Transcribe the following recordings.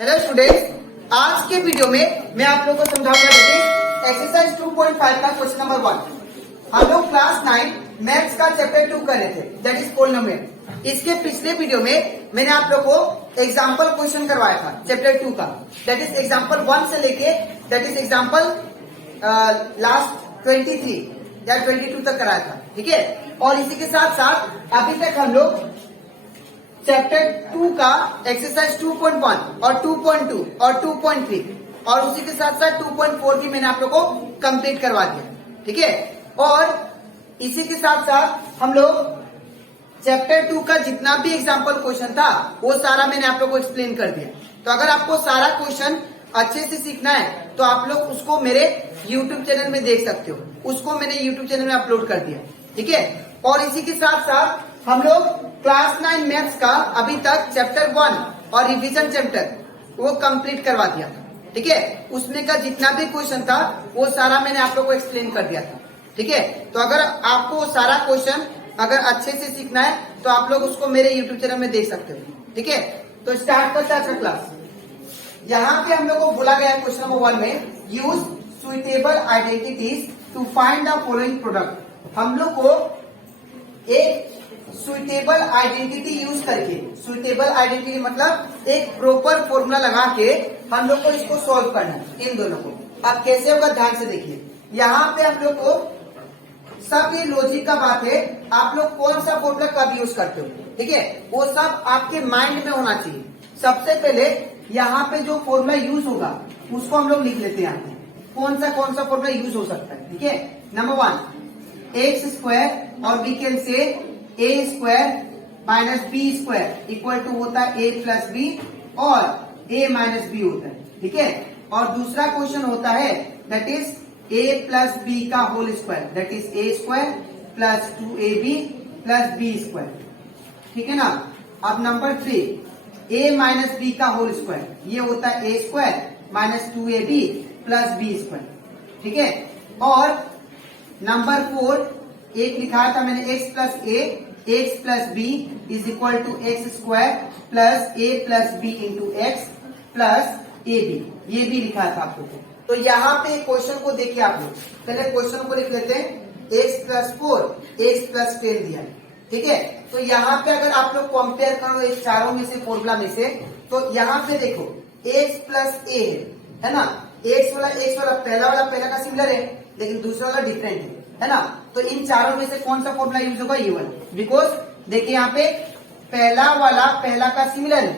Hello students, आज के video में मैं आप लोगों को समझाऊंगा देखिए एक्सरसाइज 2.5 का क्वेश्चन नंबर 1। हम लोग क्लास 9 मैथ्स का चैप्टर 2 कर रहे थे, दैट इज पोलिनोमियल। इसके पिछले वीडियो में मैंने आप लोग को एग्जाम्पल क्वेश्चन करवाया था चैप्टर 2 का, दैट इज एग्जाम्पल 1 से लेके दैट इज एग्जाम्पल लास्ट 23 या 22 तक कराया था, ठीक है। और इसी के साथ साथ अभी तक हम लोग चैप्टर 2 का एक्सरसाइज 2.1 और 2.2 और 2.3 और उसी के साथ साथ 2.4 भी मैंने आप लोग को कंप्लीट करवा दिया, ठीक है। और इसी के साथ साथ हम लोग चैप्टर 2 का जितना भी एग्जाम्पल क्वेश्चन था वो सारा मैंने आप लोग को एक्सप्लेन कर दिया। तो अगर आपको सारा क्वेश्चन अच्छे से सीखना है तो आप लोग उसको मेरे यूट्यूब चैनल में देख सकते हो, उसको मैंने यूट्यूब चैनल में अपलोड कर दिया, ठीक है। और इसी के साथ साथ हम लोग क्लास 9 मैथ्स का अभी तक चैप्टर 1 और रिवीजन चैप्टर वो कंप्लीट करवा दिया था, ठीक है। उसमें का जितना भी क्वेश्चन था वो सारा मैंने आप लोग को एक्सप्लेन कर दिया था, ठीक है। तो अगर आपको वो सारा क्वेश्चन अगर अच्छे से सीखना है तो आप लोग उसको मेरे यूट्यूब चैनल में देख सकते हो, ठीक है। तो स्टार्ट करते हैं आज का क्लास। यहाँ पे हम लोग को बोला गया है क्वेश्चन नंबर 1 में use suitable identities to find the following product. हम लोग को एक सुइटेबल आइडेंटिटी यूज करके, सुइटेबल आइडेंटिटी मतलब एक प्रॉपर फॉर्मूला लगा के हम लोग को इसको सॉल्व करना है, इन दोनों को। अब कैसे होगा ध्यान से देखिए। यहाँ पे हम लोग को सब ये लॉजिक का बात है, आप लोग कौन सा फॉर्मूला कब यूज करते हो, ठीक है, वो सब आपके माइंड में होना चाहिए। सबसे पहले यहाँ पे जो फॉर्मूला यूज होगा उसको हम लोग लिख लेते हैं। यहाँ पे कौन सा फॉर्मूला यूज हो सकता है, ठीक है। नंबर 1 एक्स स्क्वायर और we can say a square minus B square equal to होता है ए प्लस बी और ए माइनस बी होता है, ठीक है। और दूसरा क्वेश्चन होता है that is A plus B का whole square, that is A square plus 2ab plus B square, ठीक है ना। अब नंबर 3 ए माइनस बी का होल स्क्वायर, ये होता है A square minus 2ab plus B square, ठीक है। और नंबर 4 एक लिखा था मैंने X plus A, x plus B is equal to x square plus A plus B into x plus A B, ये भी लिखा था आप लोगों को। तो यहाँ पे क्वेश्चन को देखिए आप लोग, पहले क्वेश्चन को लिख लेते हैं। एक्स प्लस 4 एक्स प्लस 10 दिया, ठीक है। तो यहाँ पे अगर आप लोग कंपेयर करो इस चारों में से फॉर्मूला में से, तो यहाँ पे देखो एक्स प्लस ए है ना, एक्स वाला पहला का सिमिलर है लेकिन दूसरा वाला डिफरेंट है ना। तो इन चारों में से कौन सा फॉर्मूला यूज होगा, ये वाला। बिकॉज देखिए यहाँ पे पहला का सिमिलर है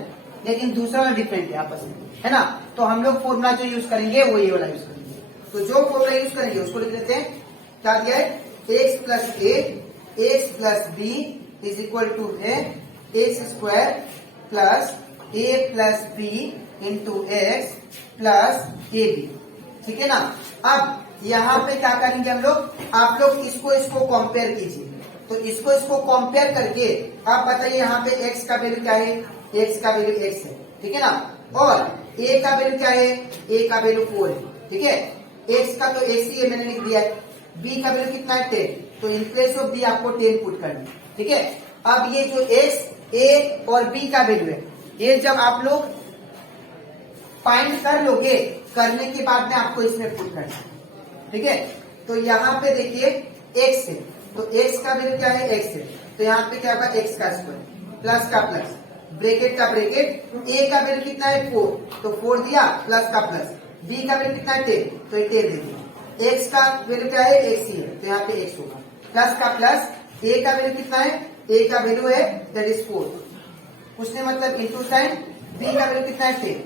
लेकिन दूसरा वाला डिफरेंट है आपस में, है ना। तो हम लोग फॉर्मूला जो यूज करेंगे वो ये वाला यूज करेंगे। तो जो फॉर्मूला यूज करेंगे उसको लिख लेते हैं। क्या दिया है, x plus A x plus B is equal to है X square plus A plus B into x plus A B, ठीक है ना। अब यहाँ पे क्या करेंगे हम लोग, आप लोग इसको कंपेयर कीजिए। तो इसको कंपेयर करके आप बताइए यहाँ पे x का वैल्यू क्या है, x का वैल्यू x है, ठीक है ना। और a का वैल्यू क्या है, a का वैल्यू 4 है, ठीक है। x का तो x ही है, मैंने लिख दिया है। b का वैल्यू कितना है 10, तो इन प्लेस ऑफ b आपको 10 पुट करना, ठीक है। अब ये जो x a और b का वैल्यू है, ये जब आप लोग फाइंड कर लोगे, करने के बाद में आपको इसमें पुट करना, ठीक है। तो यहाँ पे देखिए x है, तो x का वैल्यू क्या है, x है। तो यहाँ पे क्या होगा, x का स्क्वायर प्लस का प्लस ब्रैकेट का ब्रैकेट, a का वैल्यू कितना है 4, तो 4 दिया प्लस का प्लस, b का वैल्यू कितना है 10, तो ये 10 दे दिया। x का वैल्यू क्या है, x ही है, तो यहाँ पे x होगा प्लस का प्लस, a का वैल्यू कितना है, a का वैल्यू है दैट इज 4, उसने मतलब इंटू साइन, b का वैल्यू कितना है 10,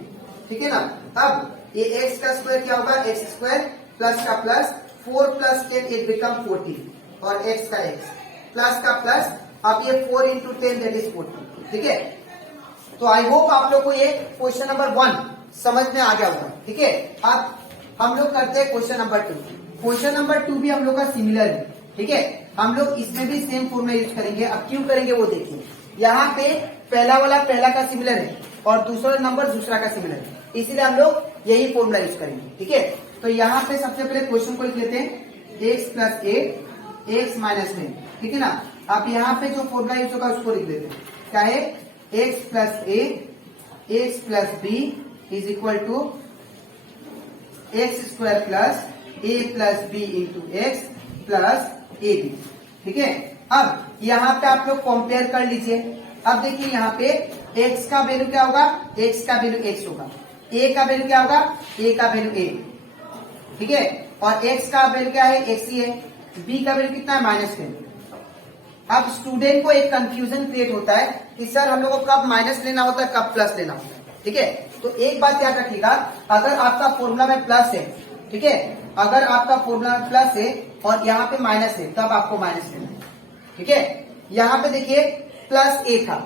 ठीक है ना। अब ये x का स्क्वायर क्या होगा, x स्क्वायर प्लस का प्लस 4 प्लस 10 इट बिकम 40 और x का x प्लस का प्लस, अब ये 4 इंटू 10 दैट इज 40, ठीक है। तो आई होप आप लोग को ये क्वेश्चन नंबर 1 समझ में आ गया होगा, ठीक है। अब हम लोग करते हैं क्वेश्चन नंबर 2। क्वेश्चन नंबर 2 भी हम लोग का सिमिलर है, ठीक है। हम लोग इसमें भी सेम फॉर्मूला यूज करेंगे। अब क्यों करेंगे वो देखिए। यहाँ पे पहला वाला पहला का सिमिलर है और दूसरा नंबर दूसरा का सिमिलर है, इसीलिए हम लोग यही फॉर्मूला यूज करेंगे, ठीक है। तो यहाँ पे सबसे पहले क्वेश्चन को लिख लेते हैं, एक्स प्लस 8 एक्स माइनस 10, ठीक है ना। अब यहाँ पे जो फॉर्मूला यूज होगा उसको लिख लेते हैं। क्या है, x plus A x plus B is equal to x square plus A plus B into x plus A B. ठीक है, अब यहाँ पे आप लोग कंपेयर कर लीजिए। अब देखिए यहाँ पे x का वैल्यू क्या होगा, x का वैल्यू x होगा, a का वैल्यू क्या होगा, a का वैल्यू a। ठीक है, और x का वैल्यू क्या है, x ही है। b का वैल्यू कितना है, -10। अब स्टूडेंट को एक कंफ्यूजन क्रिएट होता है कि सर हम लोग को कब माइनस लेना होता है, कब प्लस लेना होता है। ठीक है, तो एक बात याद रखिएगा, अगर आपका फॉर्मूला में प्लस है, ठीक है, अगर आपका फॉर्मूला में प्लस है और यहाँ पे माइनस है, तब आपको माइनस लेना है। ठीक है, यहाँ पे देखिए प्लस ए था,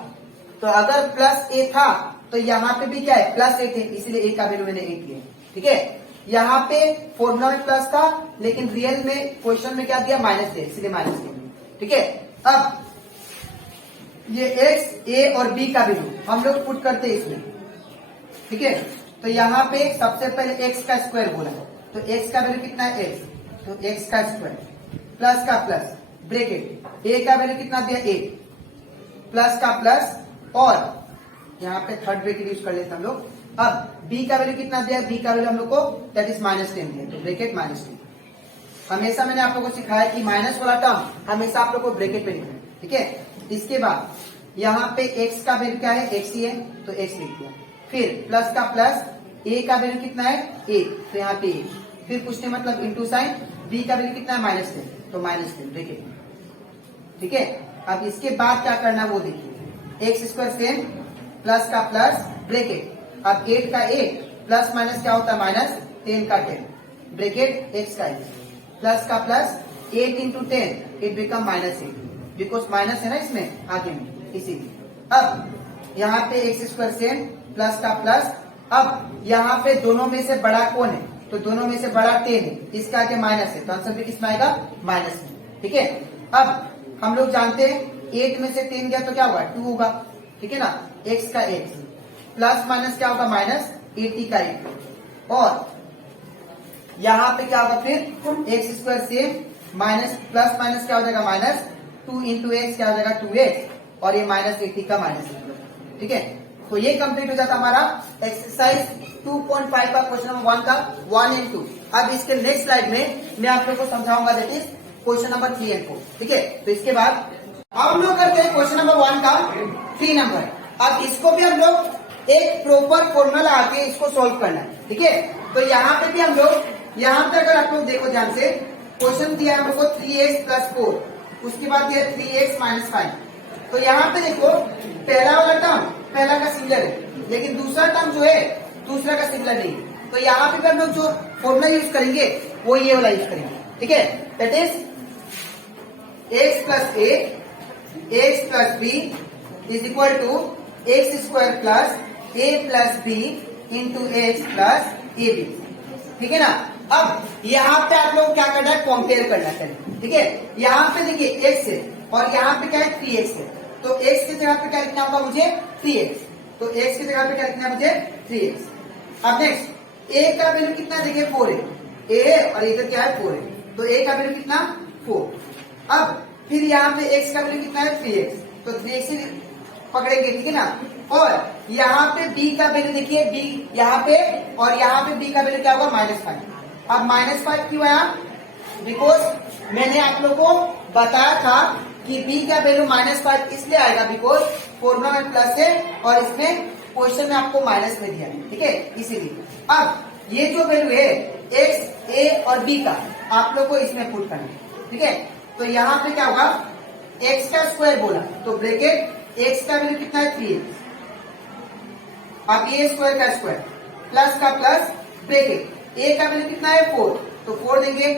तो अगर प्लस ए था तो यहाँ पे भी क्या है, प्लस ए थे, इसलिए ए का वैल्यू मैंने ए किया। ठीक है, यहाँ पे फॉर्मूला में प्लस था लेकिन रियल में क्वेश्चन में क्या दिया, माइनस है, इसलिए माइनस किया। ठीक है, अब ये x, a और b का वैल्यू हम लोग पुट करते हैं इसमें। ठीक है, तो यहाँ पे सबसे पहले x का स्क्वायर बोला, तो x का वैल्यू कितना है, x, तो x का स्क्वायर प्लस का प्लस ब्रैकेट, a का वैल्यू कितना दिया, a प्लस का प्लस, और यहाँ पे थर्ड ब्रैकेट यूज कर लेते हम लोग। अब b का वैल्यू कितना दिया, b का वैल्यू हम लोग को दैट इज -10 दिया, तो ब्रैकेट -10। हमेशा मैंने आप लोगों को सिखाया कि माइनस वाला टर्म हमेशा आप लोग को ब्रैकेट पे लिखना है। ठीक है, इसके बाद यहाँ पे x का वैल्यू क्या है, x ही है, तो x लिख दिया। फिर प्लस का प्लस, a का वैल्यू कितना है, a, तो यहाँ पे a, फिर कुछ नहीं मतलब इंटू साइन, b का वैल्यू कितना है, -10, तो -10 ब्रैकेट। ठीक है, अब इसके बाद क्या करना वो देखिए, एक्स स्क्वायर सेम प्लस का प्लस ब्रैकेट, अब 8 का 8 प्लस माइनस क्या होता है, -10 का 10 ब्रैकेट एक्स का x प्लस का plus 8 into 10 it become -8, because minus है ना इसमें आगे में, इसीलिए। अब यहाँ पे एक्स स्क्वायर सेम प्लस का प्लस, अब यहाँ पे दोनों में से बड़ा कौन है, तो दोनों में से बड़ा 10 है, इसका आगे माइनस है, तो आंसर भी किसमें आएगा, माइनस में। ठीक है, अब हम लोग जानते हैं 8 में से 10 गया तो क्या होगा, 2 होगा। ठीक है ना, x का x प्लस माइनस क्या होगा, -80 का 8, और यहाँ पे क्या होगा, फिर एक्स स्क्वायर से माइनस प्लस माइनस क्या हो जाएगा, -2 इंटू एक्स क्या हो जाएगा, 2x, और ये -80 का -1। ठीक है, तो ये कंप्लीट हो जाता हमारा एक्सरसाइज 2.5 का क्वेश्चन नंबर 1 का 1 एंड 2। अब इसके नेक्स्ट स्लाइड में मैं आप लोग को समझाऊंगा that is question number 3 and 4। ठीक है, तो इसके बाद अब हम लोग करते हैं क्वेश्चन नंबर 1 का 3 नंबर। अब इसको भी हम लोग एक प्रॉपर फॉर्मूला आके इसको सोल्व करना है। ठीक है, तो यहाँ पे भी हम लोग, यहाँ पे अगर आप लोग देखो ध्यान से, क्वेश्चन दिया हम लोग को 3x + 4, उसके बाद दिया 3x - 5। तो यहाँ पे देखो पहला वाला टर्म पहला का सिमिलर है, लेकिन दूसरा टर्म जो है दूसरा का सिमिलर नहीं है। तो यहाँ पे हम लोग जो फॉर्मूला यूज करेंगे वो ये वाला यूज करेंगे। ठीक है, that is x + a x + b is equal to x² + a + b into x + ab। ठीक है ना, अब यहाँ पे आप लोग क्या करना है, कंपेयर करना है। ठीक है, यहाँ पे देखिए x है और यहाँ पे क्या है, 3x है, तो x की जगह पे क्या लिखना होगा मुझे, 3x, तो x की जगह पे क्या लिखना है मुझे, 3x। अब नेक्स्ट a का वैल्यू कितना है, देखिए 4 है, a है और इधर क्या है, 4 है, तो a का वैल्यू कितना, 4। अब फिर यहाँ पे x का वैल्यू कितना है, 3x, तो 3x से पकड़ेंगे। ठीक है ना, और यहाँ पे b का वैल्यू देखिए, b यहाँ पे और यहाँ पे b का वैल्यू क्या होगा, -5। अब -5 क्यों आया, बिकॉज मैंने आप लोगों को बताया था कि b का वैल्यू -5 इसलिए आएगा बिकॉज फॉर्मूला में प्लस है और इसमें क्वेश्चन में आपको माइनस में दिया है। ठीक है, इसीलिए अब ये जो वैल्यू है x, a और b का आप लोग को इसमें पुट करना है। ठीक है, तो यहाँ पे क्या होगा, x का स्क्वायर बोला तो ब्रैकेट x का वैल्यू कितना है, 3x, अब a स्क्वायर का स्क्वायर प्लस का प्लस ब्रैकेट a का वैल्यू कितना है, 4, तो 4 देंगे,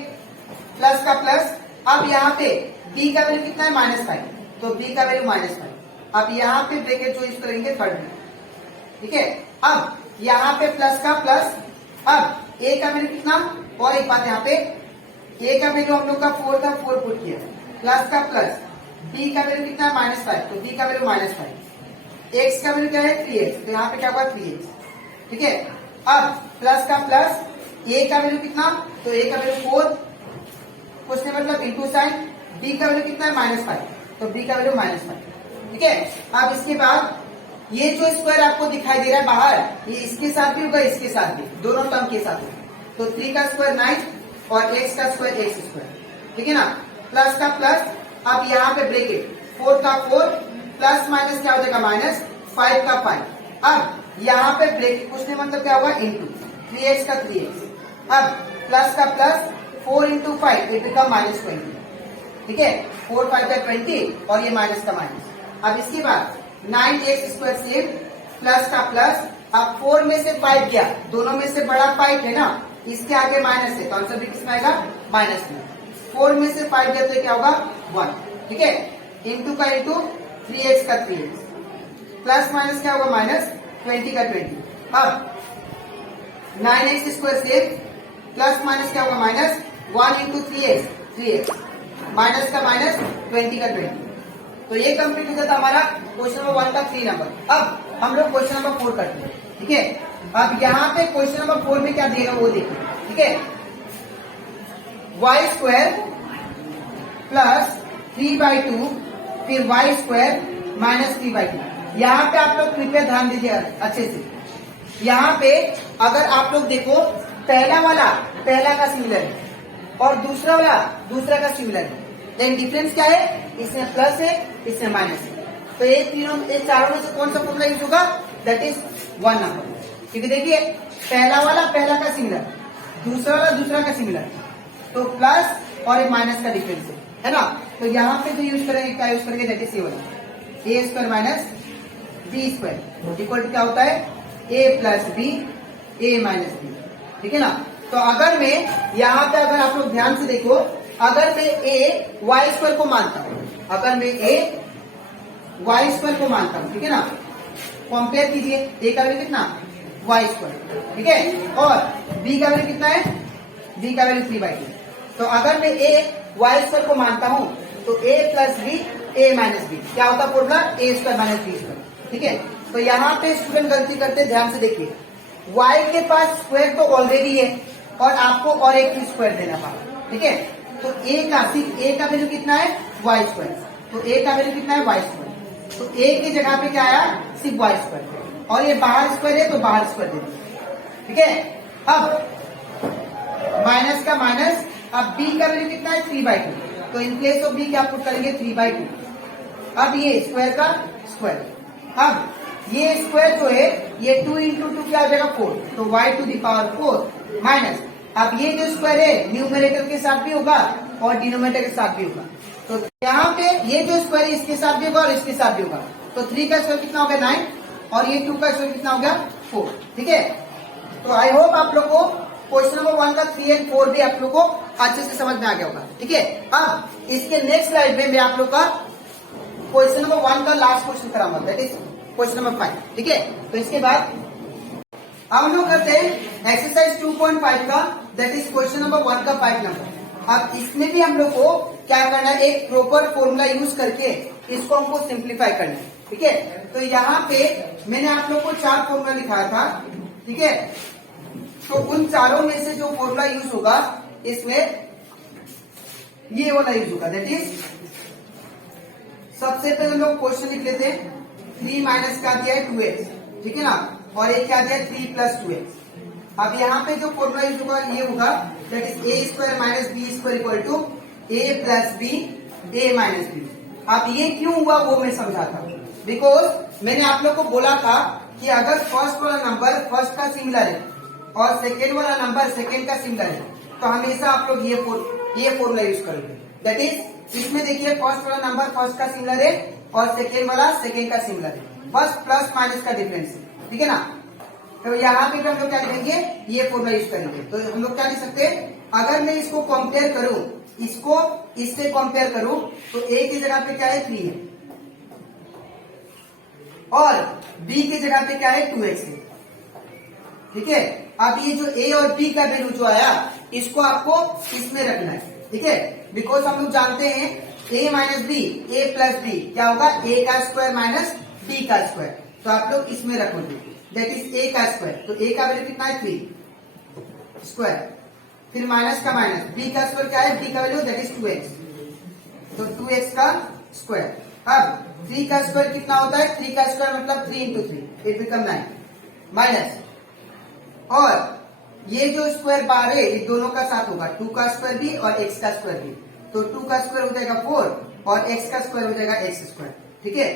प्लस का प्लस, अब यहाँ पे b का वैल्यू कितना है, -5, तो b का वैल्यू -5। अब यहाँ पे ब्रैकेट जो यूज करेंगे थर्ड में। ठीक है, अब यहाँ पे प्लस का प्लस, अब a का वैल्यू कितना, और एक बात यहाँ पे a का वैल्यू हम लोग का 4 था, 4 पुट किया, प्लस का प्लस, b का वैल्यू कितना है, -5, तो b का वैल्यू -5, x का वैल्यू क्या है, 3x, तो यहाँ पे क्या होगा, 3x। ठीक है, अब प्लस का प्लस, a का वैल्यू कितना, तो a का वैल्यू 4, कुछ नहीं मतलब इंटू साइन, b का वैल्यू कितना है, -5, तो b का वैल्यू -5। ठीक है, अब इसके बाद ये जो स्क्वायर आपको दिखाई दे रहा है बाहर, ये इसके साथ भी होगा, इसके साथ भी, दोनों टर्म के साथ होगा। तो 3 का स्क्वायर 9 और x का स्क्वायर x स्क्वायर, ठीक है ना। प्लस का प्लस, अब यहाँ पे ब्रैकेट 4 का 4 प्लस माइनस क्या हो जाएगा माइनस, 5 का 5। अब यहाँ पे ब्रैकेट पूछने मतलब क्या होगा, इंटू 3x का 3x। अब प्लस का plus 4 into 5 it become minus 20, ठीक है। 4 5 का 20 और ये माइनस का माइनस। अब इसके बाद 9x स्क्वायर सेम, प्लस का प्लस, अब 4 में से 5 गया, दोनों में से बड़ा 5 है ना, इसके आगे माइनस है तो आंसर भी किसमें आएगा, माइनस में। 4 में से 5 गया तो क्या होगा 1, ठीक है। इंटू का इंटू 3x का 3x, प्लस माइनस क्या होगा माइनस, 20 का 20। अब 9x square same, plus minus क्या होगा माइनस, 1 इंटू 3x माइनस का माइनस, 20 का 20। तो ये कंप्लीट हो जाता हमारा क्वेश्चन नंबर 1 का 3 नंबर। अब हम लोग क्वेश्चन नंबर 4 करते हैं, ठीक है। अब यहाँ पे क्वेश्चन नंबर 4 में क्या देगा वो देखिए, ठीक है। y स्क्वायर प्लस 3/2 फिर y स्क्वायर माइनस 3/2। यहाँ पे आप लोग कृपया ध्यान दीजिए अच्छे से। यहाँ पे अगर आप लोग देखो, पहला वाला पहला का सिमिलर है और दूसरा वाला दूसरा का सिमिलर है, लेकिन डिफरेंस क्या है, इसमें प्लस है इसमें माइनस है। तो ये तीनों, ये चारों में से कौन सा फॉर्मूला यूज होगा, दैट इज 1 नंबर। क्योंकि देखिए पहला वाला पहला का सिमिलर, दूसरा वाला दूसरा का सिमिलर, तो प्लस और एक माइनस का डिफरेंस है ना। तो यहाँ पे जो यूज करेंगे, क्या यूज करेंगे, दैट इज ये वाला, A square minus B square equal to क्या होता है, A plus B A minus B, ठीक है ना। तो अगर मैं यहाँ पे, अगर आप लोग ध्यान से देखो, अगर मैं ए वाई स्क्वायर को मानता हूँ, अगर मैं ए वाई स्क्वायर को मानता हूँ, ठीक है ना, कंपेयर कीजिए, ए का वैल्यू कितना, वाई स्क्वायर, ठीक है, और बी का वैल्यू कितना है, बी का वैल्यू 3/2। तो अगर मैं ए वाई स्क्वायर को मानता हूँ तो ए प्लस बी ए माइनस बी क्या होता है फॉर्मूला, ए स्क्वायर माइनस बी स्क्वायर, ठीक है। तो यहाँ पे स्टूडेंट गलती करते, ध्यान से देखिए, y के पास स्क्वायर तो ऑलरेडी है और आपको और एक ही स्क्वायर देना पड़ा, ठीक है। तो a का, सिर्फ a का वैल्यू कितना है, y स्क्वायर, तो a का वैल्यू कितना है, y स्क्वायर। तो a की जगह पे क्या आया, सिर्फ y स्क्वायर, और ये बाहर स्क्वायर है तो बाहर स्क्वायर दे दीजिए, ठीक है। अब माइनस का माइनस, अब b का वैल्यू कितना है, 3/2, तो इन प्लेस ऑफ b क्या पुट करेंगे, 3/2। अब ये स्क्वायर का स्क्वायर, अब ये स्क्वायर जो है ये 2 इंटू 2 क्या हो जाएगा 4, तो y to the power 4 minus, अब ये जो स्क्वायर है न्यूमरेटर के साथ भी होगा और डिनोमिनेटर के साथ भी होगा। तो यहाँ पे ये जो स्क्वायर है इसके साथ भी होगा और इसके साथ भी होगा। तो 3 का स्क्वायर कितना हो गया 9 और ये 2 का स्क्वायर कितना हो गया 4, ठीक है। तो आई होप आप लोग को क्वेश्चन नंबर 1 का 3 और 4 भी आप लोग को अच्छे से समझ में आ गया होगा, ठीक है। अब इसके नेक्स्ट स्लाइड में मैं आप लोग का क्वेश्चन नंबर 1 का लास्ट क्वेश्चन कराऊंगा, दैट इज क्वेश्चन नंबर 5, ठीक है। तो इसके बाद हम लोग करते हैं एक्सरसाइज 2.5 का, दैट इज क्वेश्चन नंबर 1 का 5 नंबर। अब इसमें भी हम लोग को क्या करना है, एक प्रॉपर फॉर्मूला यूज करके इसको हमको सिंप्लीफाई करना है, ठीक है। तो यहाँ पे मैंने आप लोग को 4 फॉर्मूला दिखाया था, ठीक है। तो उन चारों में से जो फॉर्मूला यूज होगा इसमें ये वाला यूज होगा, दैट इज सबसे पहले लोग क्वेश्चन लिख लेते हैं, 3 माइनस क्या दिया है 2x, ठीक है ना, और एक क्या दिया है 3 प्लस 2x। अब यहाँ पे जो फॉर्मूला यूज होगा ये होगा, that is A square minus B square equal to a plus B A minus b. अब ये क्यों हुआ वो मैं समझाता हूँ, बिकॉज मैंने आप लोग को बोला था कि अगर फर्स्ट वाला नंबर फर्स्ट का सिमिलर है और सेकेंड वाला नंबर सेकेंड का सिमिलर है तो हमेशा आप लोग ये फॉर्मूला यूज करोगे, दैट इज इसमें देखिए फर्स्ट वाला नंबर फर्स्ट का सिमिलर है और सेकेंड वाला सेकेंड का सिमिलर है, फर्स्ट प्लस माइनस का डिफरेंस है, ठीक है ना। तो यहाँ पे हम लोग क्या लिखेंगे, ये फॉर्मूला यूज करेंगे। तो हम लोग क्या लिख सकते हैं, अगर मैं इसको कंपेयर करूं, इसको इससे कंपेयर करूं तो a की जगह पे क्या है 3 है और b की जगह पे क्या है 2x है, ठीक है। अब ये जो a और b का वैल्यू जो आया इसको आपको इसमें रखना है, ठीक है। बिकॉज हम लोग जानते हैं a minus b a plus b क्या होगा, a का स्क्वायर माइनस b का स्क्वायर, तो आप लोग इसमें रखोगे, दैट इज a का स्क्वायर। तो a का वैल्यू कितना है 3 स्क्वायर, फिर माइनस का माइनस, b का स्क्वायर क्या है, b का वैल्यू दैट इज 2x, तो 2x का स्क्वायर अब 3 का स्क्वायर कितना होता है? 3 का स्क्वायर मतलब 3 इंटू 3, इट बिकम 9 माइनस, और ये जो स्क्वायर बार है ये दोनों का साथ होगा, 2 का स्क्वायर भी और x का स्क्वायर भी, तो 2 का स्क्वायर हो जाएगा 4 और x का स्क्वायर हो जाएगा x स्क्वायर। ठीक है,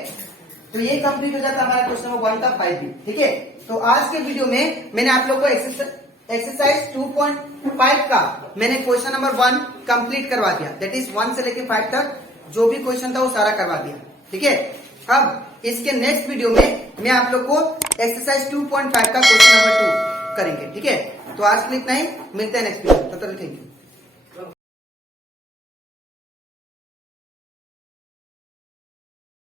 तो ये कंप्लीट हो जाता है हमारा क्वेश्चन नंबर 1 का 5 भी। ठीक है, तो आज के वीडियो में मैंने आप लोग को एक्सरसाइज 2.5 का मैंने क्वेश्चन नंबर 1 कंप्लीट करवा दिया, दैट इज 1 से लेके 5 तक जो भी क्वेश्चन था वो सारा करवा दिया। ठीक है, अब इसके नेक्स्ट वीडियो में मैं आप लोग को एक्सरसाइज 2.5 का क्वेश्चन नंबर 2 करेंगे। ठीक है, तो आज के लिए इतना ही, मिलते हैं नेक्स्ट वीडियो, तब तक थैंक यू।